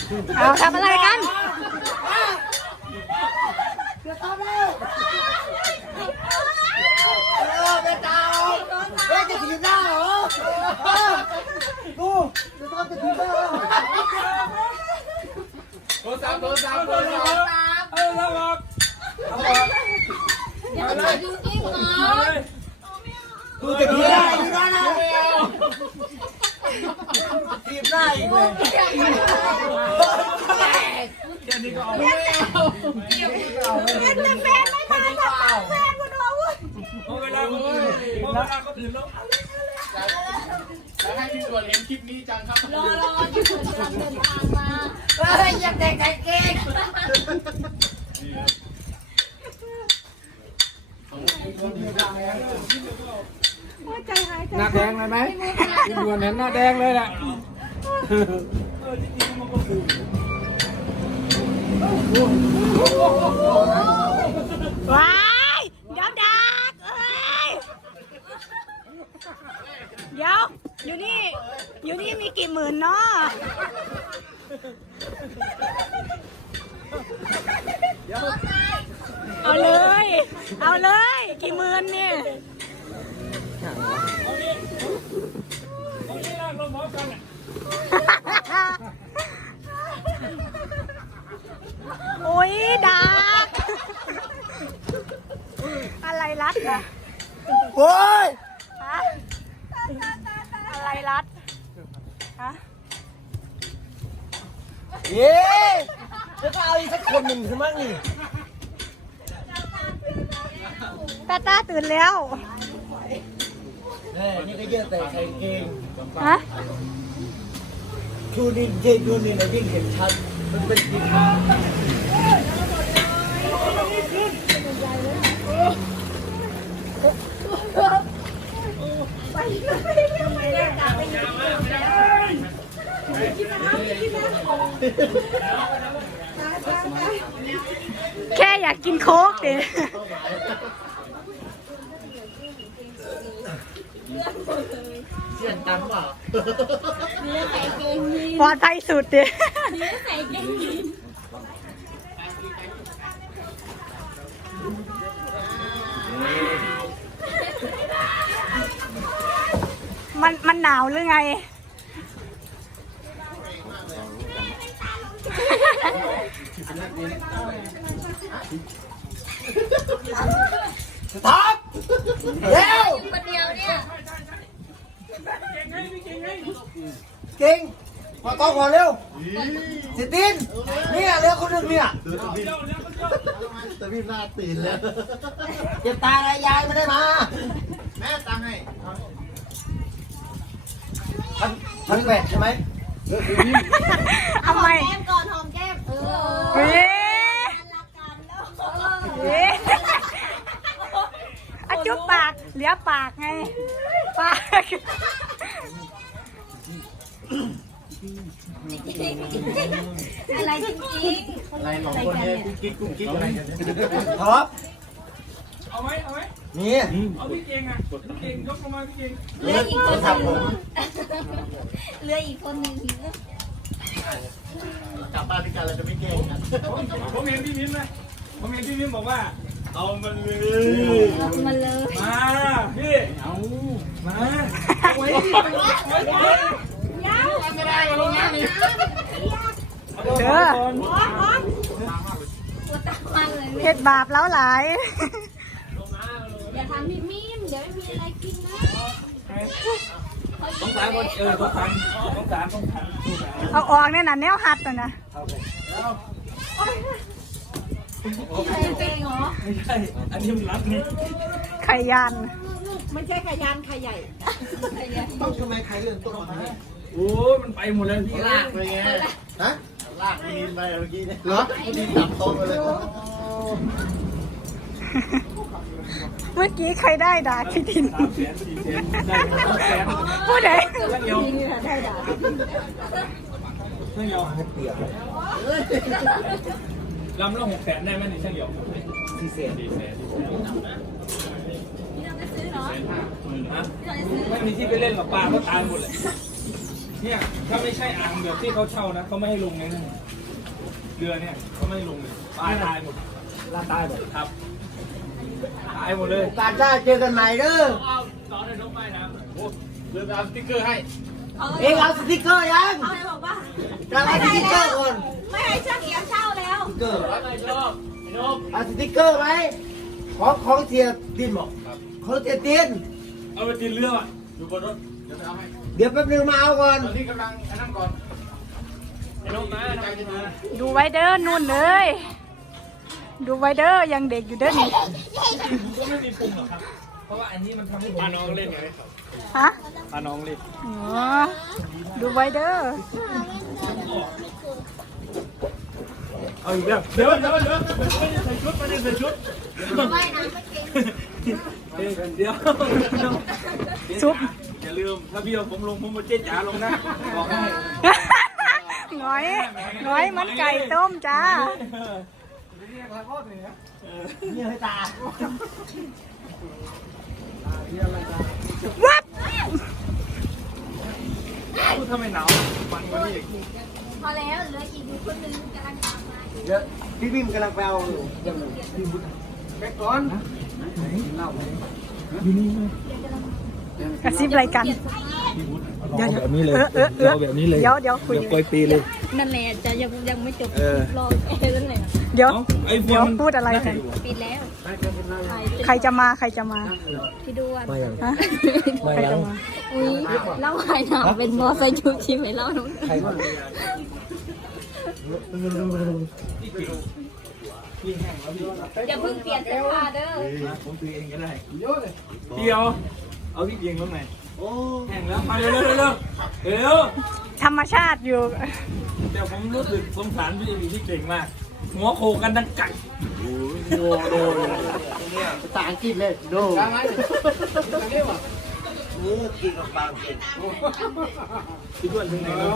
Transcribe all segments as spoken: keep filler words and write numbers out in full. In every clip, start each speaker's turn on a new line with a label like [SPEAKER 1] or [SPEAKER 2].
[SPEAKER 1] เอาทำอะไรกัน
[SPEAKER 2] จะทำแล้วเออไม่ตาเฮ้ยจะถีบหน้าเหรอดูจะทำจะถีบหน้า
[SPEAKER 3] โทรศัพท์โทรศัพท์โทรศัพท์เออแล้วบอกเอาบอก
[SPEAKER 4] อย่าไปดูที่ก่อน
[SPEAKER 2] ดูจะถีบหน้าถีบหน้านะถีบหน้าอีกเลย
[SPEAKER 3] แค่นี้ก็เอา
[SPEAKER 1] เป็นแต่แฟนไม่มาทำตามแฟนกูดูวุ้ย
[SPEAKER 3] พอเวลาคนอื่นพอเวลาคนอื่นแล้วให้พี่ส่วนเห็นคลิปนี้จังครับ
[SPEAKER 4] รอรอที่สุดกำลังเดินทางมา
[SPEAKER 2] เฮ้ยยังเด็กใจเก่ง
[SPEAKER 1] ใจหายใจ
[SPEAKER 3] หน้าแดงเลยไหมพี่ส่วนเห็นหน้าแดงเลยแหละ
[SPEAKER 1] ว้ายเดี๋ยวดักเอ้ยเดี๋ยวอยู่นี่อยู่นี่มีกี่หมื่นเนาะเอาเลยเอาเลยกี่หมื่นเนี่ยโอ้ยดักอะไรรัดนะ
[SPEAKER 2] โอ้ย
[SPEAKER 1] ฮะอะไรรัดฮะ
[SPEAKER 2] เย้จะเอาอีกสักคนหนึ่งใช่ไหมนี่
[SPEAKER 1] ตาตาตื่นแล้ว
[SPEAKER 2] เฮ้ยนี่ก็เยอะแต่ใครเก่ง
[SPEAKER 1] ฮะ
[SPEAKER 2] ชูนี่เจชูนี่นะยิ่งเห็นชัดมันเป็นจริง
[SPEAKER 1] แค่อยากกินโค้กดิ
[SPEAKER 2] เสียงดังเปล่า
[SPEAKER 1] ปลอดภัยสุดดิมันมันหนาวหรือไง
[SPEAKER 2] ท็อปเร็ว
[SPEAKER 4] คนเดียวเนี่ย
[SPEAKER 2] เก่งมาต้องก่อนเร็วสิตินเนี่ยเร็วคนหนึ่งเนี่ยแต่พี่หน้าตื่นแล้วเก็บตาอะไรยายไม่ได้มาแม่ตังให้ทันทันแปดใช่ไหม
[SPEAKER 1] ทำไม
[SPEAKER 4] แก้มก่อนหอมแก้มเออ
[SPEAKER 1] เฮ้ย
[SPEAKER 4] รักกันเนาะ
[SPEAKER 1] เฮ้ยอะจุ๊บปากเหลือปากไงปาก
[SPEAKER 4] อะไรจริงๆ
[SPEAKER 2] อะไรหลงคนเนี่ยกิ๊กกุ้งกิ๊กอะไรกันท็อป
[SPEAKER 3] เอาไหมเอาไหม
[SPEAKER 2] นี่
[SPEAKER 3] เอาพี่เก่งอ่ะพี่เก่งยกลงมาพี่เก่ง
[SPEAKER 4] เหลืออีกคนหนึ่งเหลืออีกคนหนึ่ง
[SPEAKER 2] กลับบ้านด้วยกันเราจะไม่เก่งนะ
[SPEAKER 3] ผมเห็นพี่มิ้นไหมผมเห็นพี่มิ้นบอกว่าเอามันเลย
[SPEAKER 4] เอามันเลย
[SPEAKER 3] มาพี่เอามาไว้ยังไม่ได้มาลงน้ำนี่
[SPEAKER 1] เด้อเฮ็ดบาปแล้วหลาย
[SPEAKER 4] อย่าทำพี่มิ้มเดี๋ยวไม่มีอะไรกินนะ
[SPEAKER 3] ต้องสารคนเออต้องสารต้องสารต้องสาร
[SPEAKER 1] เอาออกเนี่ยนะแนวหัดน่ะนะ
[SPEAKER 4] เก่งเหรอ
[SPEAKER 3] ไม่ใช่อันนี้มันรับนี่
[SPEAKER 1] ไข่ยัน
[SPEAKER 4] ไม่ใช่ไข่ยันไข่ใหญ่
[SPEAKER 2] ต้องทำไมใครเรื่องต้นมาเนี่ย
[SPEAKER 3] โอ้มันไปหมดแล้วพี่
[SPEAKER 2] ลากไปไงฮะลากมีนไปเมื่อกี้เนี่ยเหรอมีนจับโต๊ะเลย
[SPEAKER 1] เมื่อกี้ใครได้ด่าพี่ทินผู้ใดพี่นี่ได้ด่า
[SPEAKER 3] ช่างเดียวเปียกลำละหกแสนได้ไหมในช่างเดียว
[SPEAKER 2] สี่แสน
[SPEAKER 3] สี่แสน
[SPEAKER 4] พี่เราไปซื้อเหรอ
[SPEAKER 3] ฮะไม่มีที่ไปเล่นกับปลาก็ตามหมดเลยเนี่ยถ้าไม่ใช่อ่างแบบที่เขาเช่านะเขาไม่ให้ลงเลยนะเรือเนี่ยเขาไม่ให้ลงเลยตายตายหมด
[SPEAKER 2] ลาตายหมด
[SPEAKER 3] ครับตายหมดเลย
[SPEAKER 2] การชาติเจอกันใหม่เด้อ
[SPEAKER 3] เอาตอนในนกไม้นะโอ้เรือไปเอาสติ๊กเกอร์ให้
[SPEAKER 2] เอ็งเอาสติ๊กเกอร์ยัง
[SPEAKER 4] เขาเลยบอกว่า
[SPEAKER 2] จะเอาสติ๊กเกอร์ก่อน
[SPEAKER 4] ไม่ให้ช่างเอียเช่าแล้ว
[SPEAKER 2] สติ๊กเกอร์
[SPEAKER 3] ไอ้ชอบไอ้นก
[SPEAKER 2] เอาสติ๊กเกอร์ไหมของของเสียดินบอกของเสียดิน
[SPEAKER 3] เอาไปกินเรืออ่ะอยู่บนรถเดี๋ยวไปเอาให้
[SPEAKER 2] เดี๋ยวแป๊บนึงมาเอาก่อน
[SPEAKER 3] ตอนนี้กำลังอันนั้นก่อนไอ้นกมาใจจะมา
[SPEAKER 1] ดูไว้เด้อนู่นเลยดูไว้เด้อยังเด็กอยู่เด้อนี่
[SPEAKER 3] ผมก็ไม่มีปุ่มหรอกครับเพราะว่าอันนี้มันทำให้ผมพาน้องเล่นไง
[SPEAKER 1] ฮะ
[SPEAKER 3] พาน้องเล่น
[SPEAKER 1] อ๋อดูไว้เด้อ
[SPEAKER 3] เอาอีกแล้วเดี๋ยวเดี๋ยวเดี๋ยวไม่ได้ใส่ชุดไม่ได้ใส่ชุด
[SPEAKER 4] ไม่นะไม่เก่ง
[SPEAKER 3] เดี๋ยว
[SPEAKER 1] ซุป
[SPEAKER 3] อย่าลืมถ้าพี่เอาผมลงผมมาเจ๊จ๋าลงนะบอกให้
[SPEAKER 1] หงอยหงอยมันไก่ต้มจ้า
[SPEAKER 2] เนี่ยให้ตา
[SPEAKER 1] วับ
[SPEAKER 3] พูดทำไมหนาวมันกว่านี้อีก
[SPEAKER 4] พอแล้วเหลืออีกอยู่คนนึงกำลังตามมาอยู่
[SPEAKER 2] เดี๋ยวพี่พิมกำลังไปเอาอยู่ยังพี่บุญแป๊กก่อนเล่าก
[SPEAKER 1] ระซิบอะไรกัน เดี๋ยว
[SPEAKER 3] แบบนี้เลย
[SPEAKER 1] เออเออเออ
[SPEAKER 3] เอาแบบนี้เลย
[SPEAKER 1] เดี๋ยวเดี๋ยวคุย
[SPEAKER 3] ปล่อยปีเลย
[SPEAKER 4] นั่นแหละจะยังยังไม่จบ
[SPEAKER 3] เออ
[SPEAKER 4] รอเอนั่นแหละ
[SPEAKER 1] เดี๋ยว
[SPEAKER 3] ไอ้พว
[SPEAKER 1] เดี๋ยว
[SPEAKER 3] มัน
[SPEAKER 1] พูดอะไรกัน
[SPEAKER 4] ปิดแล้ว
[SPEAKER 1] ใครจะมาใครจะมา
[SPEAKER 4] พี่ด้วน
[SPEAKER 1] ฮะใครจะมา
[SPEAKER 4] อุ้ยเล่าใครหนาเป็นมอไซค์ชูชีพให้เล่าหนู
[SPEAKER 2] ใครบ้าง
[SPEAKER 4] อย่าเพิ่งเปลี่ยนเสื้อผ้าเด้อ
[SPEAKER 3] ผมซื้อเองก็ได้เดียวเอาพี่เกียงลงไหนแห้งแล้วมาเร็วเร็วเร็วเร็ว
[SPEAKER 1] ธรรมชาติอยู่
[SPEAKER 3] แต่ผมรู้สึกสงสารพี่พี่เก่งมากหัวโคกันดังไก่
[SPEAKER 2] โดโดภาษาอังกฤษเลยโดมือกินกับปากกิน
[SPEAKER 3] พี่ด้วนถึงไหนแล้ว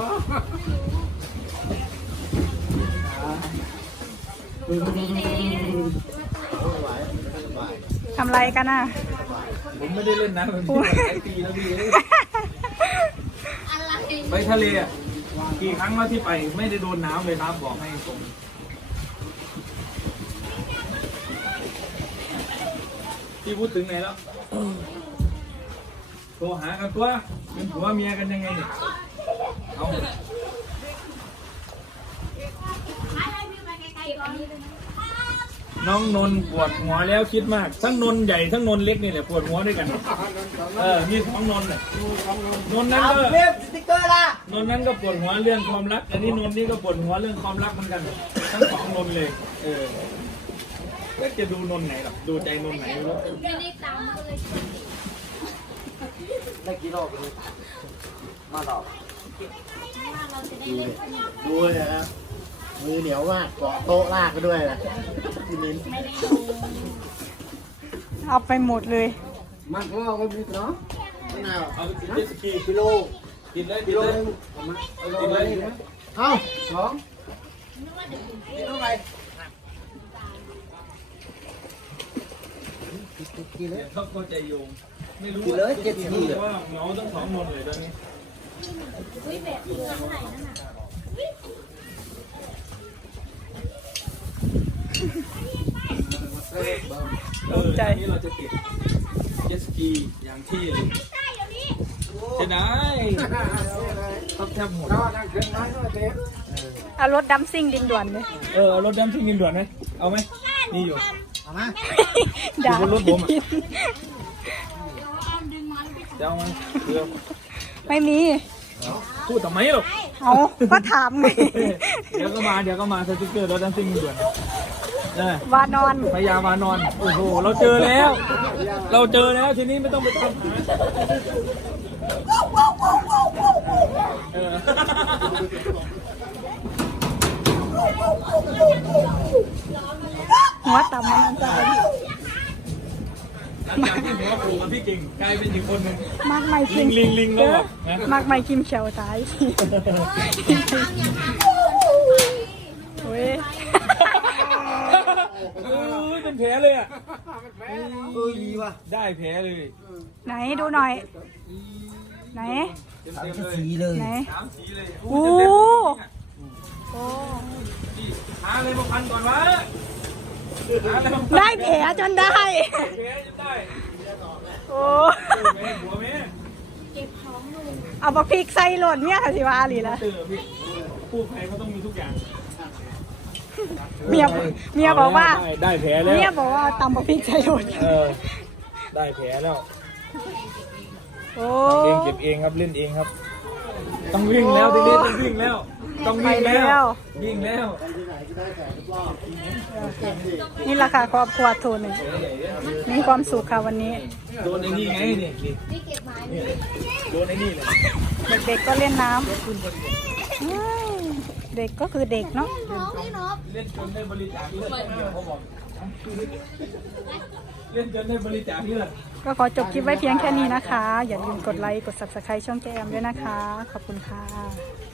[SPEAKER 1] ทำไรกันน่ะ
[SPEAKER 3] ผมไม่ได้เล่นนะมันหลายปีแล้วพี่ไปทะเลอ่ะกี่ครั้งแล้วที่ไปไม่ได้โดนน้ำเลยครับบอกให้ตรงพี่พูดถึงไหนแล้วโทรหากันตัวเป็นผัวเมียกันยังไงเนี่ยเอาน้องนนท์ปวดหัวแล้วคิดมากทั้งนนท์ใหญ่ทั้งนนท์เล็กนี่แหละปวดหัวด้วยกันเออมีสองนนท์น่ะนนท์นั้น
[SPEAKER 2] เอา
[SPEAKER 3] ก็
[SPEAKER 2] เว็บสติ๊กเกอร์ละ
[SPEAKER 3] นนท์นั้นก็ปวดหัวเรื่องความรักอันนี้นนท์นี่ก็ปวดหัวเรื่องความรักเหมือนกันทั้งสองนนท์เลย เออแล้วจะดูนนท์ไหนหรอดูใจนนท์ไหนไม่รู้
[SPEAKER 4] ไม่ได้ตามก็เลย
[SPEAKER 2] ได้กี่รอบเลยมาหรอก
[SPEAKER 4] เราจะได้เล่นสนุก
[SPEAKER 2] ดูเลยนะมือเหนียวมากเกาะโต๊ะลากก็ด้วยนะพี่มิ้น
[SPEAKER 4] ไม่ได้ดู
[SPEAKER 1] เอาไปหมดเลย
[SPEAKER 2] มันก็เอาไปพิเนาะมะนาว
[SPEAKER 3] เอาเจ็ตสกี
[SPEAKER 2] กิโล
[SPEAKER 3] กินเลยกิ
[SPEAKER 2] กิ
[SPEAKER 3] น
[SPEAKER 2] โล
[SPEAKER 3] เลย
[SPEAKER 2] นึงเอามาเอา
[SPEAKER 3] กิน
[SPEAKER 2] เล
[SPEAKER 3] เลย ย
[SPEAKER 2] เอาสองกินเท่าไหร่กินเลย
[SPEAKER 3] เดี๋ยวเขาเข้าใจโยงไม่รู้
[SPEAKER 2] กินเลยเจ็ดสกีเลย
[SPEAKER 3] ว่าเหงาทั้งสองนนท์เลยตอนนี้
[SPEAKER 4] อุ้ยแบบเรือเท่าไหร่นั่นน่ะ
[SPEAKER 3] เอออันนี้เราจะติดเจ็ตสกีอย่างที่เลยจะได้ต้องแทบหมด
[SPEAKER 1] เอารถดัมซิ่งดินด่วนเลย
[SPEAKER 3] เออเอารถดำทิ้งดินด่วนไหมเอาไหมนี่อยู่
[SPEAKER 2] เอามา
[SPEAKER 1] ด่า
[SPEAKER 3] อยู่บนรถผมอะ จะเอาไหมเรือ
[SPEAKER 1] ไม่มี
[SPEAKER 3] พูดทำไมหรอก
[SPEAKER 1] เอาก็ถามไง
[SPEAKER 3] เดี๋ยวก็มาเดี๋ยวก็มาสติ๊กเกอร์รถดัมซิ่งดินด่วนเออ
[SPEAKER 1] วานอน
[SPEAKER 3] พยามานอน โอ้โห เราเจอแล้ว เราเจอแล้วทีนี้ไม่ต้องไปตามหาเออ
[SPEAKER 1] หัวต่ำมันจะเป็น
[SPEAKER 3] หลังจากที่หัวโผล่กับพี่เก่งกลายเป็นอีกคนหนึ่ง
[SPEAKER 1] มากไม่คิ
[SPEAKER 3] ลิ
[SPEAKER 1] ม
[SPEAKER 3] งลิงลิงแล้วบอกนะ
[SPEAKER 1] มากไม่คิมเขียวตายโอ้ย
[SPEAKER 3] เออเป็นแผลเลยอ่ะ
[SPEAKER 2] เออดีว่ะ
[SPEAKER 3] ได้แผลเลย
[SPEAKER 1] ไหนดูหน่อย ไหน
[SPEAKER 3] เต็ม
[SPEAKER 2] สาม
[SPEAKER 3] เต็มเลย
[SPEAKER 2] สีเลย
[SPEAKER 1] ไหน
[SPEAKER 3] สามสีเลย
[SPEAKER 1] โอ้
[SPEAKER 3] เต็มเต็มเลย
[SPEAKER 1] โอ้
[SPEAKER 3] นี่หาอะไรมาพันก่อนวะหาอะไรมาพัน
[SPEAKER 1] ได้แผลจนได้
[SPEAKER 3] แผลจนได้
[SPEAKER 1] โอ้
[SPEAKER 3] แม่หัวแม่
[SPEAKER 4] เก็บของลุง
[SPEAKER 1] เอาบักพริกใส่หล่นเนี่ยค่ะสิว่าหลีละ
[SPEAKER 3] เตอร์พี่กู้ภัยเขาต้องมีทุกอย่าง
[SPEAKER 1] เมียเมียบอกว่า
[SPEAKER 3] ได้ได้แผลแล้ว
[SPEAKER 1] เมียบอกว่าตำบักพริกใส่หล่น
[SPEAKER 3] เออได้แผลแล้ว
[SPEAKER 1] โอ้
[SPEAKER 3] เองเก็บเองครับเล่นเองครับ ต้องวิ่งแล้วทีนี้ต้องวิ่งแล้ว ต้องวิ่งแล้ววิ่งแล้ว
[SPEAKER 1] นี่แหละค่ะครอบครัวโทนมีความสุขค่ะวันนี้
[SPEAKER 3] โดนไอ้นี่ไงนี่นี่
[SPEAKER 4] นี่เก็บไม้
[SPEAKER 3] นี่โดนไอ้นี่เลย
[SPEAKER 1] เด็กๆก็เล่นน้ำอืมเด็กก็คือเด็กเนาะ
[SPEAKER 4] น้องนี่เนาะ
[SPEAKER 3] เล่นจนได้บริจาคเลือดเดียวเขาบอกเล่นจนได้บริจาคเลือด
[SPEAKER 1] ก็ขอจบคลิปไว้เพียงแค่นี้นะคะ อย่าลืมกดไลค์ กด ซับสไครบ์ ช่องแจมด้วยนะคะ ขอบคุณค่ะ